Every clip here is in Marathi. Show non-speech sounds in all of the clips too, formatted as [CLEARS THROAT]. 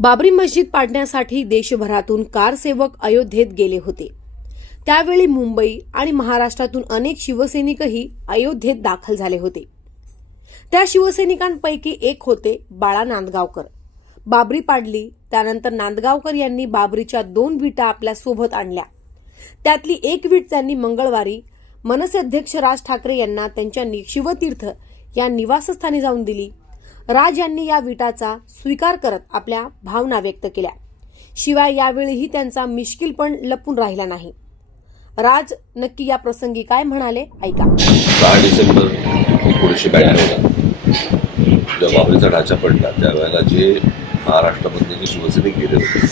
बाबरी मस्जिद पाडण्यासाठी देशभरातून कारसेवक अयोध्येत गेले होते. त्यावेळी मुंबई आणि महाराष्ट्रातून अनेक शिवसैनिकही अयोध्येत दाखल झाले होते. त्या शिवसैनिकांपैकी एक होते बाळा नांदगावकर. बाबरी पाडली त्यानंतर नांदगावकर यांनी बाबरीच्या दोन विटा आपल्यासोबत आणल्या. त्यातली एक वीट त्यांनी मंगळवारी मनसे अध्यक्ष राज ठाकरे यांना त्यांच्या नि- शिवतीर्थ या निवासस्थानी जाऊन दिली. राज यांनी या विटाचा स्वीकार करत आपल्या भावना व्यक्त केल्या. शिवाय यावेळीही त्यांचा मिश्किल पण लपून राहिला नाही. राज नक्की या प्रसंगी काय म्हणाले ऐका. सहा डिसेंबर एकोणीसशे ब्याण्णवला जेव्हा बाबरीचा ढाचा पडला त्यावेळेला जे महाराष्ट्रामध्ये जे शिवसैनिक गेले होते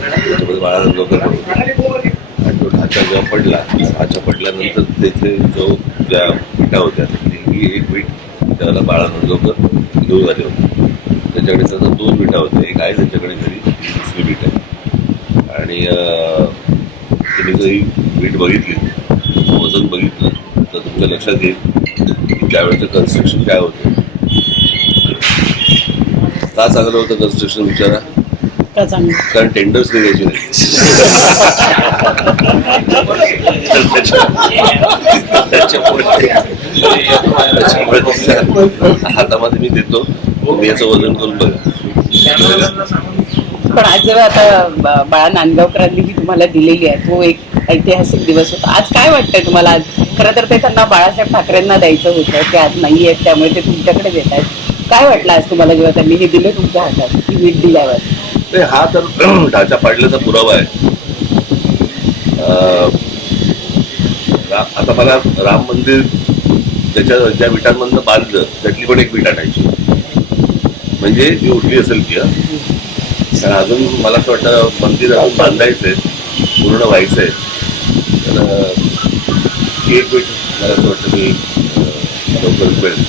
त्याच्यामध्ये बाळा लोकर होते. आणि तो ढाचा जेव्हा पडला ढाचा पडल्यानंतर तेथे जो ज्या विटा होत्या ही एक वीट त्यावेळेला बाळानंद लोकर घेऊन आले होते. त्याच्याकडे त्याचा दोन विटा होत्या एक आहे त्याच्याकडे घरी दुसरी वीट आहे. आणि तुम्ही जर ही वीट बघितली वजन बघितलं तर तुमच्या लक्षात येईल की त्यावेळेचं कन्स्ट्रक्शन काय होतं. का चांगलं होतं कन्स्ट्रक्शन विचारा? का चांगलं? कारण टेंडर्स निघायचे नाही. [LAUGHS] [LAUGHS] त्याच्यामुळे हातामध्ये मी देतो. याचं वजन करून बघा. पण आज जेव्हा आता बाळा नांदगावकरांनी ही तुम्हाला दिलेली आहे तो एक ऐतिहासिक दिवस होता. आज काय वाटतंय तुम्हाला? आज खरं तर ते त्यांना बाळासाहेब ठाकरेंना द्यायचं होतं. ते आज नाही आहेत त्यामुळे ते तुमच्याकडे देत आहेत. काय वाटलं आज तुम्हाला जेव्हा त्यांनी हे दिलं तुमच्या हातात ही वीट दिल्यावर? नाही हा तर [CLEARS THROAT] ढाचा पाडल्याचा पुरावा आहे. आता मला राम मंदिर त्याच्या ज्या विटांमधनं बांधलं त्यातली पण एक विट आणायची म्हणजे जी उठली असेल ती कारण अजून मला असं वाटतं मंदिर अजून बांधायचंय पूर्ण व्हायचंय. तर ती एक विट मला असं वाटतं मी लवकरच मिळेल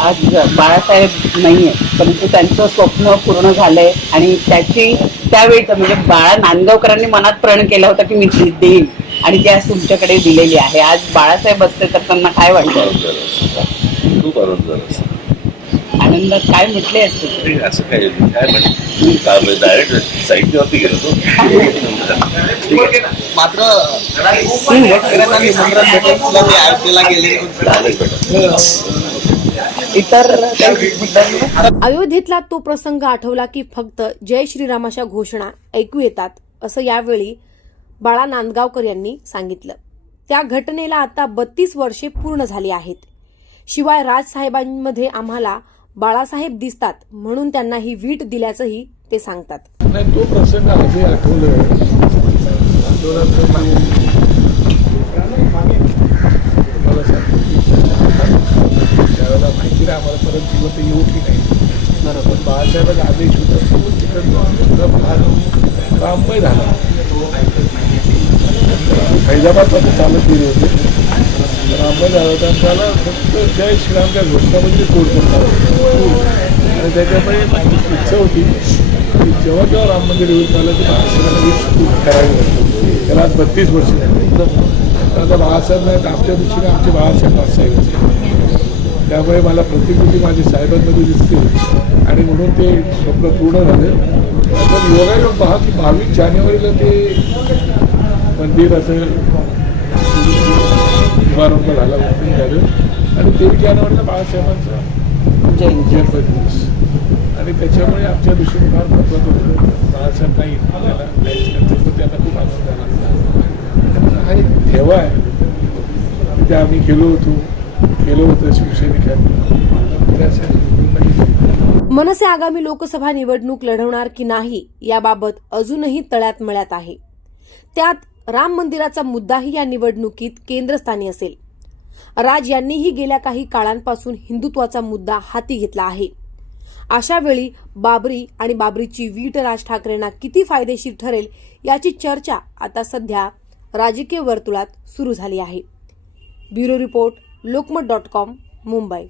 आज बाळासाहेब नाहीये परंतु त्यांचं स्वप्न पूर्ण झालंय आणि त्याची त्यावेळीच म्हणजे बाळा नांदगावकरांनी मनात प्रण केला होता की मी देईन. आणि ती आज तुमच्याकडे दिलेली आहे. आज बाळासाहेब असते तर त्यांना काय वाटतं? झाला. खूप आनंद झाला. आनंदात काय म्हटले असते? असं काय काय म्हणजे डायरेक्ट साहित्यावरती गेलो तो मात्र शेतकऱ्यांना निमंत्रण भेटून सुद्धा ते आयोजनेला गेले चालेल बेटा. इतर अयोध्येतला तो प्रसंग आठवला की फक्त जय श्रीरामाच्या घोषणा ऐकू येतात असं यावेळी बाळा नांदगावकर यांनी सांगितलं. त्या घटनेला आता बत्तीस वर्षे पूर्ण झाली आहेत. शिवाय राजसाहेबांमध्ये आम्हाला बाळासाहेब दिसतात म्हणून त्यांना ही वीट दिल्याचंही ते सांगतात. नाही तो प्रसंग आधी आठवलं त्यावेळेला माहिती नाही आम्हाला परत जिवंत येऊ की नाही पण बाळासाहेबांचा आदेश होता तो तिकडनं मुंबई राममय झाला फैजाबादमध्ये चालत गेले होते. रामबाई झाला होता त्याला फक्त जय श्रीरामच्या घोषणा म्हणजे तोड पडतात आणि त्याच्यामुळे माझी इच्छा होती की जेव्हा जेव्हा राम मंदिर येऊन झालं की बाळासाहेबांना एक खूप करावी लागते त्याला आज बत्तीस वर्ष झाली. तर आता बाळासाहेब तर आमच्या दृष्टीने आमचे बाळासाहेब बाळासाहेब त्यामुळे मला प्रतिकृती माझी साहेबांमध्ये दिसते. आणि म्हणून ते स्वप्न पूर्ण झालं. पण योगायोग पहा की बावीस जानेवारीला ते मंदिर असं शुभारंभ झाला ओपनिंग झालं. आणि तेवीस जानेवारीला बाळासाहेबांचा जयंती दिवस आणि त्याच्यामुळे आमच्या दृष्टीने फार महत्त्वाचं होतं. बाळासाहेब नाही त्याला तर त्यांना खूप आनंद झाला. हा एक ठेवा आहे. तिथे आम्ही गेलो होतो. केलं होतं शिवसैनिकांनी त्यासाठी मनसे आगामी लोकसभा निवडणूक लढवणार की नाही याबाबत अजूनही तळ्यात मळ्यात आहे. त्यात राम मंदिराचा मुद्दाही या निवडणुकीत केंद्रस्थानी असेल. राज यांनीही गेल्या काही काळांपासून हिंदुत्वाचा मुद्दा हाती घेतला आहे. अशा वेळी बाबरी आणि बाबरीची वीट राज ठाकरेंना किती फायदेशीर ठरेल याची चर्चा आता सध्या राजकीय वर्तुळात सुरू झाली आहे. Bureau report Lokmat dot com Mumbai.